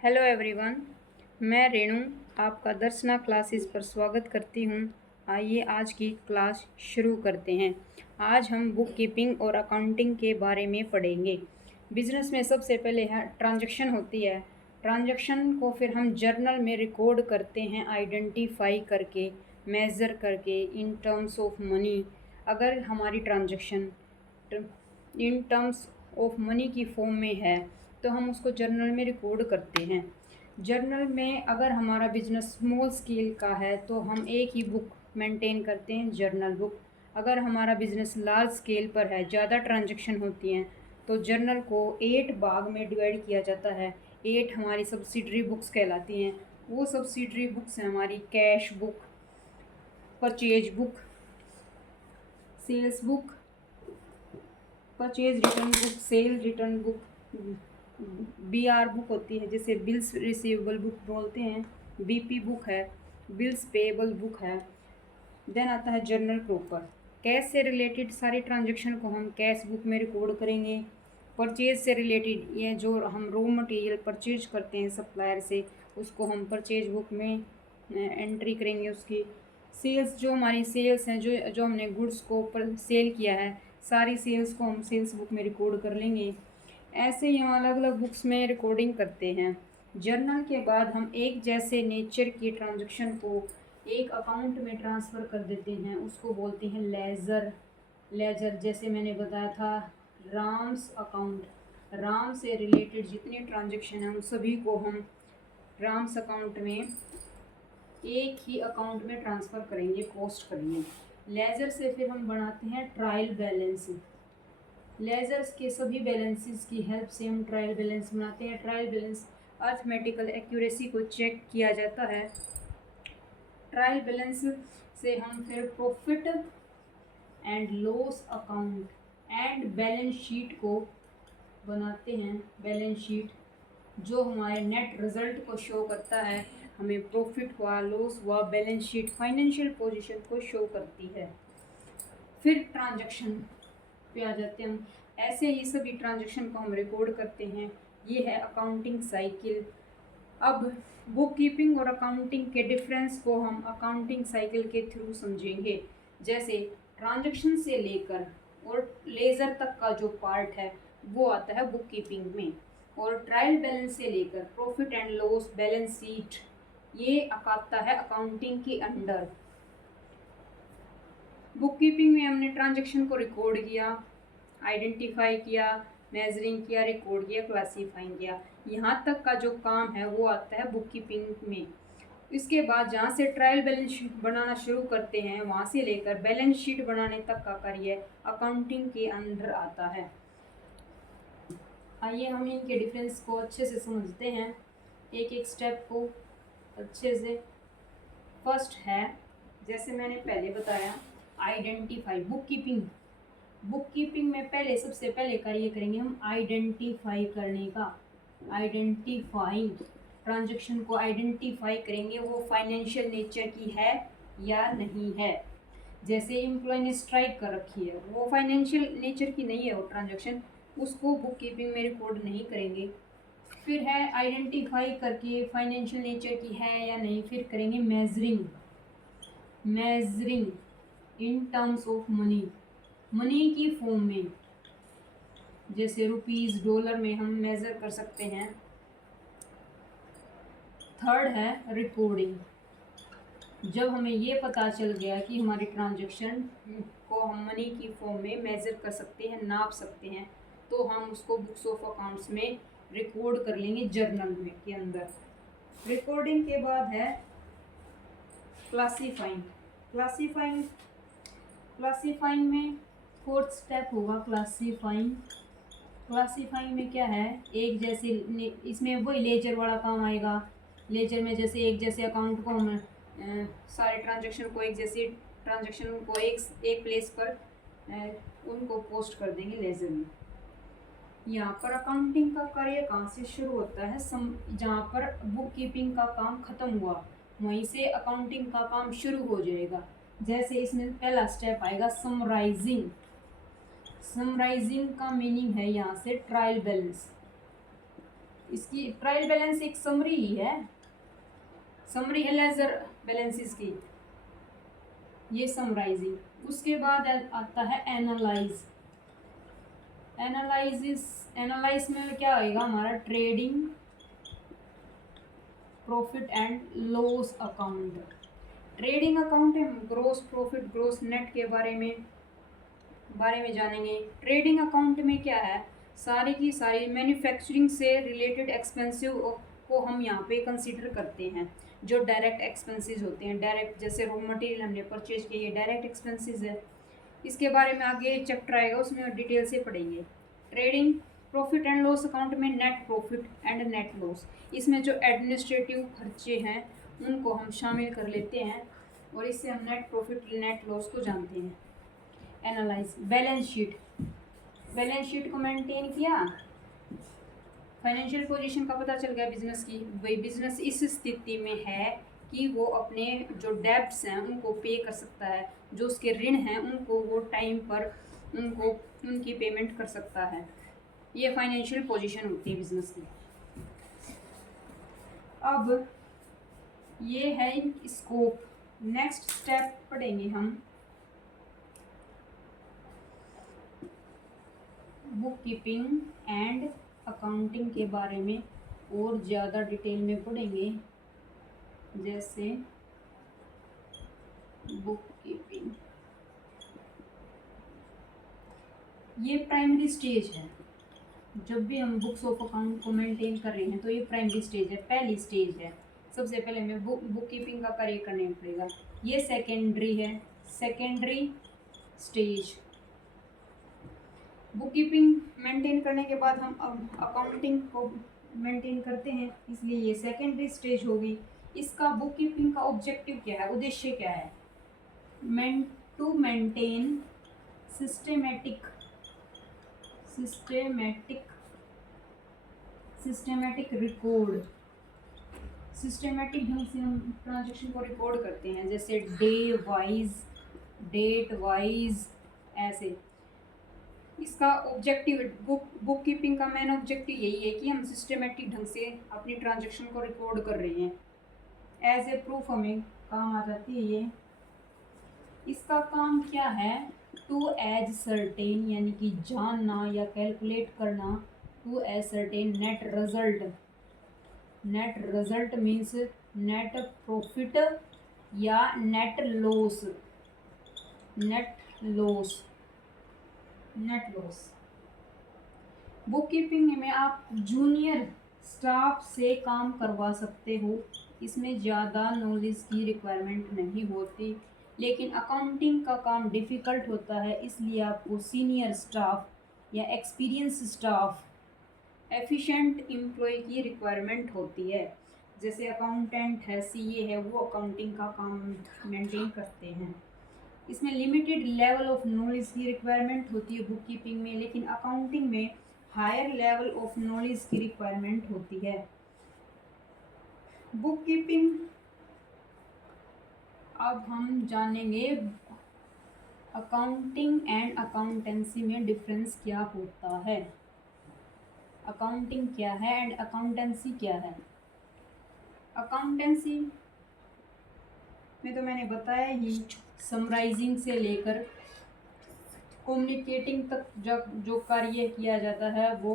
Hello everyone. मैं रेणु आपका दर्शना classes पर स्वागत करती हूँ। आइए आज की क्लास शुरू करते हैं। आज हम बुक कीपिंग और अकाउंटिंग के बारे में पढ़ेंगे। बिजनेस में सबसे पहले ट्रांजैक्शन होती है। ट्रांजैक्शन को फिर हम जर्नल में रिकॉर्ड करते हैं, आइडेंटिफाई करके, मेज़र करके इन टर्म्स ऑफ मनी। अगर हमारी transaction in terms of money की फॉर्म में है तो हम उसको जर्नल में रिकॉर्ड करते हैं। जर्नल में अगर हमारा बिजनेस स्मॉल स्केल का है तो हम एक ही बुक मेंटेन करते हैं, जर्नल बुक। अगर हमारा बिजनेस लार्ज स्केल पर है, ज़्यादा ट्रांजैक्शन होती हैं, तो जर्नल को 8 भाग में डिवाइड किया जाता है। 8 हमारी सब्सिडरी बुक्स कहलाती हैं। वो सब्सिडरी बुक्स हैं हमारी cash book, purchase book, sales book, purchase return book, sale return book, BR book होती है जिसे बिल्स रिसीवेबल बुक बोलते हैं, बीपी बुक है, बिल्स पेएबल बुक है। देन आता है जर्नल प्रॉपर। कैश से रिलेटेड सारी ट्रांजैक्शन को हम कैश बुक में रिकॉर्ड करेंगे। परचेज से रिलेटेड ये जो हम रॉ मटेरियल परचेज करते हैं सप्लायर से, उसको हम परचेज बुक में एंट्री करेंगे उसकी। सेल्स, जो हमारी सेल्स हैं, जो जो हमने गुड्स को सेल किया है, सारी सेल्स को हम सेल्स बुक में रिकॉर्ड कर लेंगे। ऐसे ही हम अलग अलग बुक्स में रिकॉर्डिंग करते हैं। जर्नल के बाद हम एक जैसे नेचर की ट्रांजैक्शन को एक अकाउंट में ट्रांसफ़र कर देते हैं, उसको बोलते हैं लेजर। लेजर जैसे मैंने बताया था, राम्स अकाउंट, राम से रिलेटेड जितने ट्रांजैक्शन हैं उन सभी को हम राम्स अकाउंट में एक ही अकाउंट में ट्रांसफ़र करेंगे, पोस्ट करेंगे। लेजर से फिर हम बनाते हैं ट्रायल बैलेंस। लेजर्स के सभी बैलेंसेस की हेल्प से हम ट्रायल बैलेंस बनाते हैं। ट्रायल बैलेंस अर्थमेटिकल एक्यूरेसी को चेक किया जाता है। ट्रायल बैलेंस से हम फिर profit and loss account and balance sheet को बनाते हैं। बैलेंस शीट जो हमारे नेट रिजल्ट को शो करता है, हमें प्रॉफिट हुआ, लॉस हुआ, बैलेंस शीट फाइनेंशियल पोजीशन को शो करती है। फिर ट्रांजैक्शन पे आ जाते हैं हम। ऐसे ही सभी ट्रांजैक्शन को हम रिकॉर्ड करते हैं। ये है अकाउंटिंग साइकिल। अब बुक कीपिंग और अकाउंटिंग के डिफरेंस को हम अकाउंटिंग साइकिल के थ्रू समझेंगे। जैसे ट्रांजैक्शन से लेकर और लेजर तक का जो पार्ट है वो आता है बुक कीपिंग में, और ट्रायल बैलेंस से लेकर profit and loss, balance sheet, ये आता है अकाउंटिंग के अंडर। बुक कीपिंग में हमने ट्रांजैक्शन को रिकॉर्ड किया, आइडेंटिफाई किया, मेजरिंग किया, रिकॉर्ड किया, क्लासीफाइंग किया। यहाँ तक का जो काम है वो आता है बुक कीपिंग में। इसके बाद जहाँ से ट्रायल बैलेंस शीट बनाना शुरू करते हैं, वहाँ से लेकर बैलेंस शीट बनाने तक का कार्य अकाउंटिंग के अंदर आता है। आइए हम इनके डिफरेंस को अच्छे से समझते हैं, एक एक स्टेप को अच्छे से। फर्स्ट है, जैसे मैंने पहले बताया, identify. Book keeping, book keeping में पहले सबसे पहले कार्य करेंगे हम आइडेंटिफाई करने का। आइडेंटिफाइंग, ट्रांजैक्शन को आइडेंटिफाई करेंगे वो फाइनेंशियल नेचर की है या नहीं है। जैसे एम्प्लॉय ने स्ट्राइक कर रखी है, वो फाइनेंशियल नेचर की नहीं है, वो ट्रांजैक्शन, उसको बुक कीपिंग में रिकॉर्ड नहीं करेंगे। फिर है आइडेंटिफाई करके फाइनेंशियल नेचर की है या नहीं, फिर करेंगे measuring. Measuring in terms of money, money की फॉर्म में, जैसे रुपीस, डॉलर में हम मेज़र कर सकते हैं। थर्ड है रिकॉर्डिंग, जब हमें ये पता चल गया कि हमारी ट्रांजैक्शन को हम मनी की फॉर्म में मेज़र कर सकते हैं, नाप सकते हैं, तो हम उसको बुक्स ऑफ अकाउंट्स में रिकॉर्ड कर लेंगे जर्नल में के अंदर। रिकॉर्डिंग के बाद है क्लासीफाइंग। क्लासीफाइंग, क्लासीफाइंग में फोर्थ स्टेप होगा क्लासीफाइंग। क्लासीफाइंग में क्या है, एक जैसे, इसमें वही लेजर वाला काम आएगा। लेजर में जैसे एक जैसे अकाउंट को हम सारे ट्रांजैक्शन को, एक जैसे ट्रांजैक्शन को एक प्लेस पर उनको पोस्ट कर देंगे लेजर में। यहाँ पर अकाउंटिंग का कार्य कहाँ से शुरू होता है, जहाँ पर बुक कीपिंग का काम खत्म हुआ वहीं से अकाउंटिंग का काम शुरू हो जाएगा। जैसे इसमें पहला स्टेप आएगा समराइजिंग। समराइजिंग का मीनिंग है यहाँ से ट्रायल बैलेंस। इसकी ट्रायल बैलेंस एक समरी ही है, समरी है लेजर बैलेंसेस की, ये समराइजिंग। उसके बाद आता है एनालाइज। एनालाइज में क्या आएगा हमारा, trading profit and loss account. Trading account में ग्रोस प्रॉफिट ग्रोस नेट के बारे में जानेंगे। ट्रेडिंग अकाउंट में क्या है, सारी की सारी मैन्युफैक्चरिंग से रिलेटेड एक्सपेंसिव को हम यहाँ पे कंसीडर करते हैं, जो डायरेक्ट एक्सपेंसेस होते हैं। डायरेक्ट जैसे रॉ मटेरियल हमने परचेज किया, ये डायरेक्ट एक्सपेंसेस है। इसके बारे में आगे चैप्टर आएगा, उसमें डिटेल से पढ़ेंगे। Trading profit and loss account में net profit and net loss, इसमें जो एडमिनिस्ट्रेटिव खर्चे हैं उनको हम शामिल कर लेते हैं, और इससे हम नेट प्रॉफिट नेट लॉस को जानते हैं। Analyse balance sheet, balance sheet को मेंटेन किया, फाइनेंशियल पोजीशन का पता चल गया बिजनेस की। वही बिजनेस इस स्थिति में है कि वो अपने जो डेब्ट्स हैं उनको पे कर सकता है, जो उसके ऋण हैं उनको वो टाइम पर उनकी पेमेंट कर सकता है। ये फाइनेंशियल पोजीशन होती है बिजनेस की। अब ये है स्कोप। नेक्स्ट स्टेप पढ़ेंगे हम बुक कीपिंग एंड अकाउंटिंग के बारे में, और ज़्यादा डिटेल में पढ़ेंगे। जैसे बुक कीपिंग, ये प्राइमरी स्टेज है। जब भी हम बुक्स ऑफ अकाउंट को मेंटेन कर रहे हैं तो ये प्राइमरी स्टेज है, पहली स्टेज है। सबसे पहले हमें बुक कीपिंग का कार्य करना पड़ेगा। ये सेकेंडरी है, secondary stage. Book keeping maintain करने के बाद हम अब अकाउंटिंग को मेंटेन करते हैं, इसलिए ये सेकेंडरी स्टेज होगी। इसका बुक कीपिंग का ऑब्जेक्टिव क्या है, उद्देश्य क्या है, to maintain systematic record. Systematic ढंग से हम ट्रांजेक्शन को रिकॉर्ड करते हैं, जैसे डे वाइज, डेट वाइज, ऐसे। इसका ऑब्जेक्टिव, बुक कीपिंग का मेन ऑब्जेक्टिव यही है कि हम सिस्टेमेटिक ढंग से अपनी ट्रांजैक्शन को रिकॉर्ड कर रहे हैं। एज ए प्रूफ हमें काम आ जाती है ये। इसका काम क्या है, टू एज सर्टेन, यानी कि जानना या कैलकुलेट करना, to ascertain net result. Net result means net profit या नेट लॉस। बुक कीपिंग में आप जूनियर स्टाफ से काम करवा सकते हो, इसमें ज़्यादा नॉलेज की रिक्वायरमेंट नहीं होती। लेकिन अकाउंटिंग का काम डिफ़िकल्ट होता है, इसलिए आपको सीनियर स्टाफ या एक्सपीरियंस स्टाफ, एफिशिएंट एम्प्लॉय की रिक्वायरमेंट होती है। जैसे अकाउंटेंट है, सीए है, वो अकाउंटिंग का काम मेंटेन करते हैं। इसमें लिमिटेड लेवल ऑफ नॉलेज की रिक्वायरमेंट होती है बुक कीपिंग में, लेकिन अकाउंटिंग में हायर लेवल ऑफ नॉलेज की रिक्वायरमेंट होती है। बुक कीपिंग अब हम जानेंगे अकाउंटिंग एंड अकाउंटेंसी में डिफरेंस क्या होता है। अकाउंटिंग क्या है एंड अकाउंटेंसी क्या है। अकाउंटेंसी में तो मैंने बताया ही, समराइजिंग से लेकर कम्युनिकेटिंग तक जो कार्य किया जाता है वो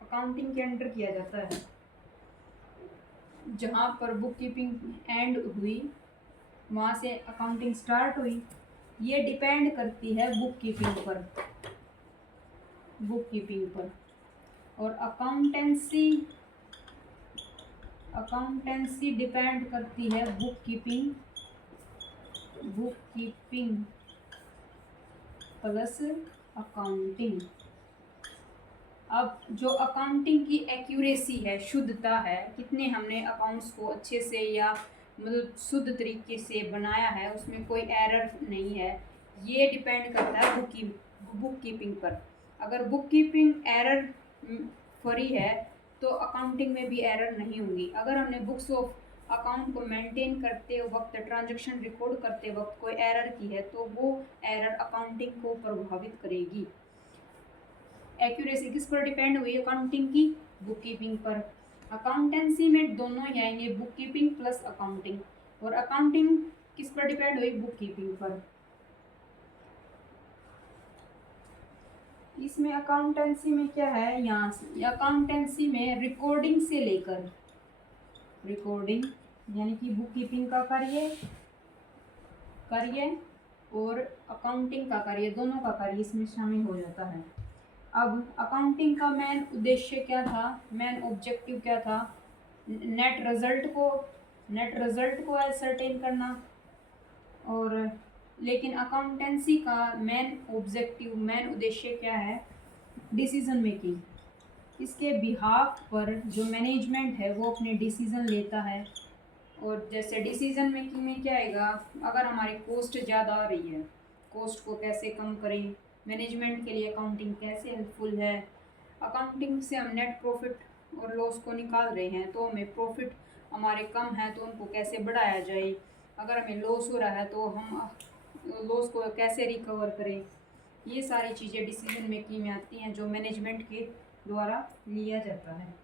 अकाउंटिंग के अंडर किया जाता है। जहाँ पर बुक कीपिंग एंड हुई वहाँ से अकाउंटिंग स्टार्ट हुई। ये डिपेंड करती है बुक कीपिंग पर। और अकाउंटेंसी डिपेंड करती है बुक कीपिंग प्लस अकाउंटिंग। अब जो अकाउंटिंग की एक्यूरेसी है, शुद्धता है, कितने हमने अकाउंट्स को अच्छे से या मतलब शुद्ध तरीके से बनाया है, उसमें कोई एरर नहीं है, ये डिपेंड करता है बुक कीपिंग पर। अगर बुक कीपिंग एरर फ्री है तो अकाउंटिंग में भी एरर नहीं होंगी। अगर हमने बुक्स ऑफ अकाउंट को मेंटेन करते वक्त, ट्रांजैक्शन रिकॉर्ड करते वक्त कोई एरर की है तो वो एरर अकाउंटिंग को प्रभावित करेगी। एक्यूरेसी किस पर डिपेंड हुई? अकाउंटिंग की बुक कीपिंग पर। अकाउंटेंसी में दोनों ही आएंगे, बुक कीपिंग प्लस अकाउंटिंग। और अकाउंटिंग किस पर डिपेंड हुई? बुक कीपिंग पर। इसमें अकाउंटेंसी में क्या है, यहाँ से अकाउंटेंसी में रिकॉर्डिंग से लेकर, रिकॉर्डिंग यानी कि बुक कीपिंग का कार्य और अकाउंटिंग का कार्य, दोनों का कार्य इसमें शामिल हो जाता है। अब अकाउंटिंग का मेन उद्देश्य क्या था, मेन ऑब्जेक्टिव क्या था? नेट रिजल्ट को एसरटेन करना। और लेकिन अकाउंटेंसी का मेन ऑब्जेक्टिव, मेन उद्देश्य क्या है? Decision making. इसके बिहाफ पर जो मैनेजमेंट है वो अपने डिसीजन लेता है। और जैसे डिसीजन मेकिंग में क्या आएगा, अगर हमारी कॉस्ट ज़्यादा आ रही है, कॉस्ट को कैसे कम करें, मैनेजमेंट के लिए अकाउंटिंग कैसे हेल्पफुल है। अकाउंटिंग से हम नेट प्रॉफिट और लॉस को निकाल रहे हैं, तो हमें प्रॉफिट हमारे कम है तो उनको कैसे बढ़ाया जाए, अगर हमें लॉस हो रहा है तो हम लॉस को कैसे रिकवर करें। ये सारी चीज़ें डिसीजन मेकिंग में आती हैं जो मैनेजमेंट के द्वारा लिया जाता है।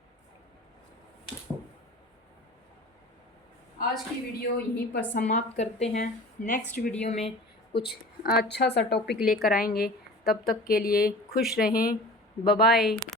आज की वीडियो यहीं पर समाप्त करते हैं। नेक्स्ट वीडियो में कुछ अच्छा सा टॉपिक लेकर आएंगे। तब तक के लिए खुश रहें। Bye bye.